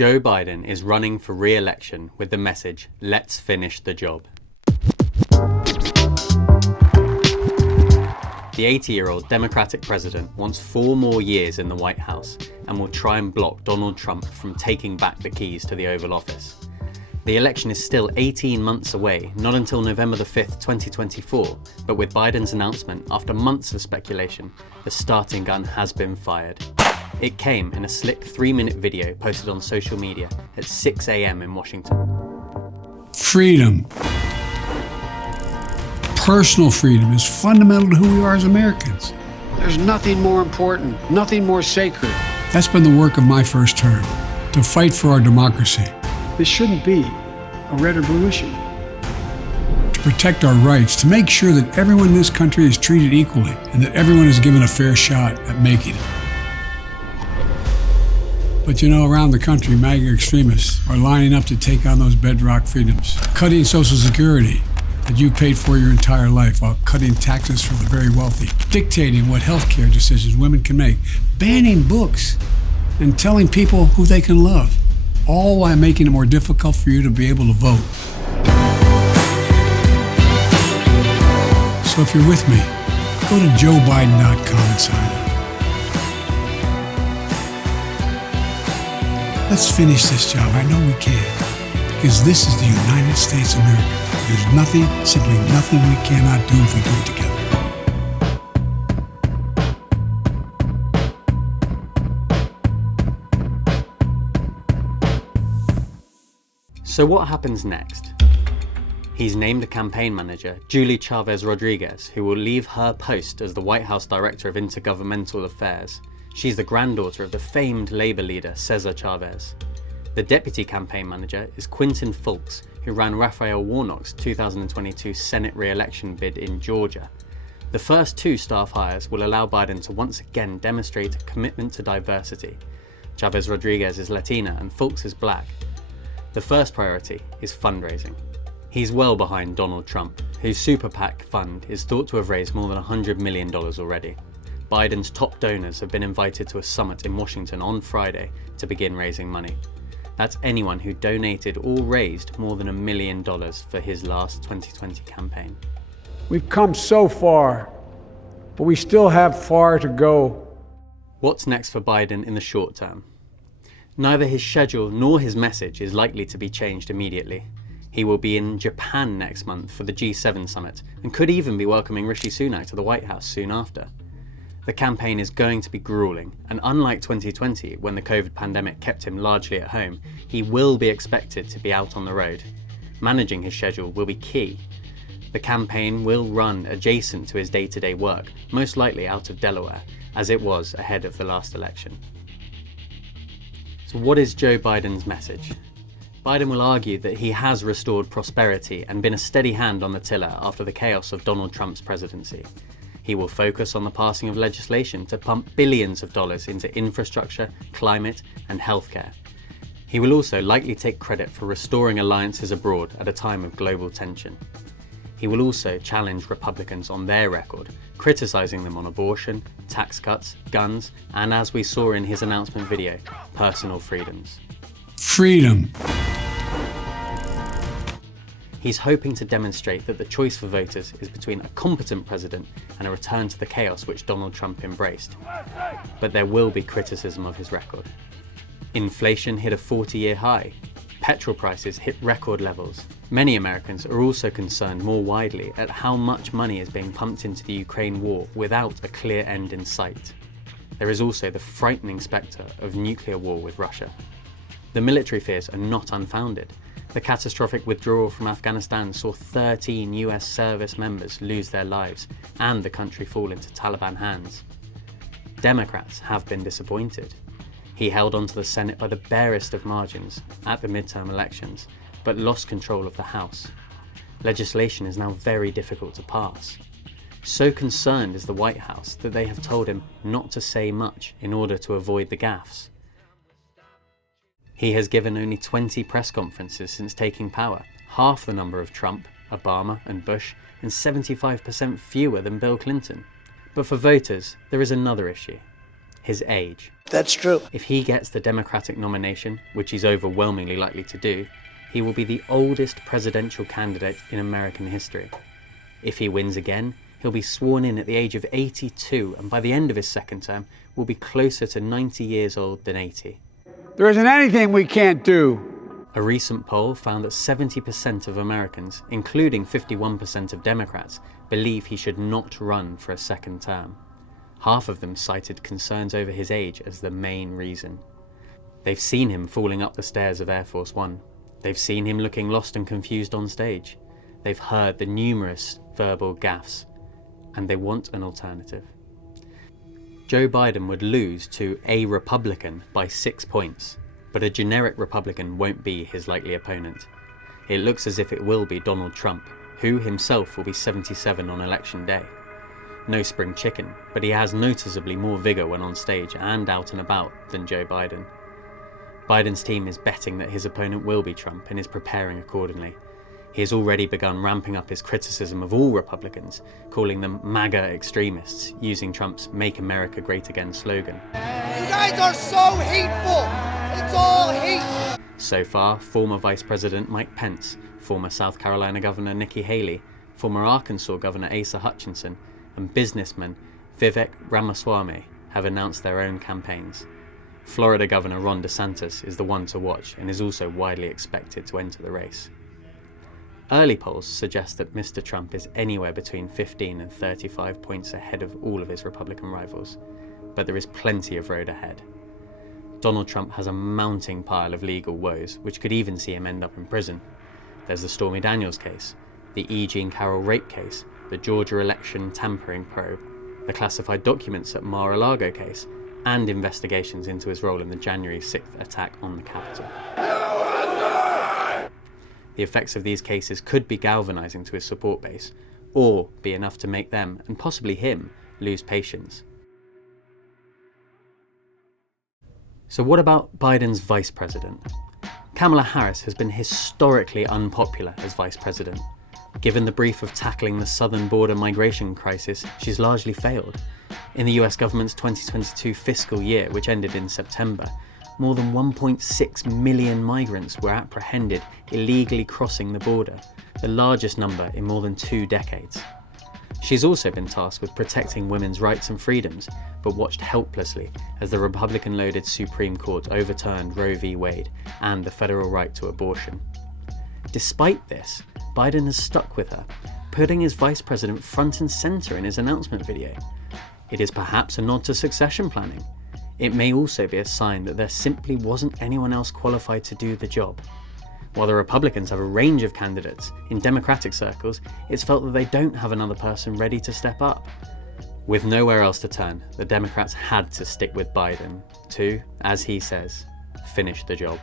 Joe Biden is running for re-election with the message, "Let's finish the job." The 80-year-old Democratic president wants 4 more years in the White House and will try and block Donald Trump from taking back the keys to the Oval Office. The election is still 18 months away, not until November the 5th, 2024, but with Biden's announcement, after months of speculation, the starting gun has been fired. It came in a slick 3-minute video posted on social media at 6 a.m. in Washington. Freedom. Personal freedom is fundamental to who we are as Americans. There's nothing more important, nothing more sacred. That's been the work of my first term, to fight for our democracy. This shouldn't be a red or blue issue. To protect our rights, to make sure that everyone in this country is treated equally and that everyone is given a fair shot at making it. But around the country, MAGA extremists are lining up to take on those bedrock freedoms, cutting Social Security that you paid for your entire life while cutting taxes for the very wealthy, dictating what healthcare decisions women can make, banning books, and telling people who they can love, all while making it more difficult for you to be able to vote. So if you're with me, go to joebiden.com and sign up. Let's finish this job. I know we can, because this is the United States of America. There's nothing, simply nothing we cannot do if we do it together. So what happens next? He's named a campaign manager, Julie Chavez Rodriguez, who will leave her post as the White House Director of Intergovernmental Affairs. She's the granddaughter of the famed Labour leader Cesar Chavez. The deputy campaign manager is Quinton Fulks, who ran Raphael Warnock's 2022 Senate re-election bid in Georgia. The first 2 staff hires will allow Biden to once again demonstrate a commitment to diversity. Chavez Rodriguez is Latina and Fulks is black. The first priority is fundraising. He's well behind Donald Trump, whose super PAC fund is thought to have raised more than $100 million already. Biden's top donors have been invited to a summit in Washington on Friday to begin raising money. That's anyone who donated or raised more than $1 million for his last 2020 campaign. We've come so far, but we still have far to go. What's next for Biden in the short term? Neither his schedule nor his message is likely to be changed immediately. He will be in Japan next month for the G7 summit and could even be welcoming Rishi Sunak to the White House soon after. The campaign is going to be grueling, and unlike 2020, when the COVID pandemic kept him largely at home, he will be expected to be out on the road. Managing his schedule will be key. The campaign will run adjacent to his day-to-day work, most likely out of Delaware, as it was ahead of the last election. So what is Joe Biden's message? Biden will argue that he has restored prosperity and been a steady hand on the tiller after the chaos of Donald Trump's presidency. He will focus on the passing of legislation to pump billions of dollars into infrastructure, climate, and healthcare. He will also likely take credit for restoring alliances abroad at a time of global tension. He will also challenge Republicans on their record, criticizing them on abortion, tax cuts, guns, and, as we saw in his announcement video, personal freedoms. Freedom. He's hoping to demonstrate that the choice for voters is between a competent president and a return to the chaos which Donald Trump embraced. But there will be criticism of his record. Inflation hit a 40-year high. Petrol prices hit record levels. Many Americans are also concerned more widely at how much money is being pumped into the Ukraine war without a clear end in sight. There is also the frightening spectre of nuclear war with Russia. The military fears are not unfounded. The catastrophic withdrawal from Afghanistan saw 13 US service members lose their lives and the country fall into Taliban hands. Democrats have been disappointed. He held onto the Senate by the barest of margins at the midterm elections, but lost control of the House. Legislation is now very difficult to pass. So concerned is the White House that they have told him not to say much in order to avoid the gaffes. He has given only 20 press conferences since taking power, half the number of Trump, Obama and Bush, and 75% fewer than Bill Clinton. But for voters, there is another issue: his age. That's true. If he gets the Democratic nomination, which he's overwhelmingly likely to do, he will be the oldest presidential candidate in American history. If he wins again, he'll be sworn in at the age of 82, and by the end of his second term, will be closer to 90 years old than 80. There isn't anything we can't do. A recent poll found that 70% of Americans, including 51% of Democrats, believe he should not run for a second term. Half of them cited concerns over his age as the main reason. They've seen him falling up the stairs of Air Force One. They've seen him looking lost and confused on stage. They've heard the numerous verbal gaffes, and they want an alternative. Joe Biden would lose to a Republican by 6 points, but a generic Republican won't be his likely opponent. It looks as if it will be Donald Trump, who himself will be 77 on election day. No spring chicken, but he has noticeably more vigour when on stage and out and about than Joe Biden. Biden's team is betting that his opponent will be Trump and is preparing accordingly. He has already begun ramping up his criticism of all Republicans, calling them MAGA extremists, using Trump's Make America Great Again slogan. You guys are so hateful! It's all hate! So far, former Vice President Mike Pence, former South Carolina Governor Nikki Haley, former Arkansas Governor Asa Hutchinson, and businessman Vivek Ramaswamy have announced their own campaigns. Florida Governor Ron DeSantis is the one to watch and is also widely expected to enter the race. Early polls suggest that Mr. Trump is anywhere between 15 and 35 points ahead of all of his Republican rivals, but there is plenty of road ahead. Donald Trump has a mounting pile of legal woes, which could even see him end up in prison. There's the Stormy Daniels case, the E. Jean Carroll rape case, the Georgia election tampering probe, the classified documents at Mar-a-Lago case, and investigations into his role in the January 6th attack on the Capitol. The effects of these cases could be galvanizing to his support base, or be enough to make them, and possibly him, lose patience. So what about Biden's vice president? Kamala Harris has been historically unpopular as vice president. Given the brief of tackling the southern border migration crisis, she's largely failed. In the US government's 2022 fiscal year, which ended in September, more than 1.6 million migrants were apprehended illegally crossing the border, the largest number in more than 2 decades. She's also been tasked with protecting women's rights and freedoms, but watched helplessly as the Republican-loaded Supreme Court overturned Roe v. Wade and the federal right to abortion. Despite this, Biden has stuck with her, putting his vice president front and centre in his announcement video. It is perhaps a nod to succession planning. It may also be a sign that there simply wasn't anyone else qualified to do the job. While the Republicans have a range of candidates, in Democratic circles, it's felt that they don't have another person ready to step up. With nowhere else to turn, the Democrats had to stick with Biden to, as he says, finish the job.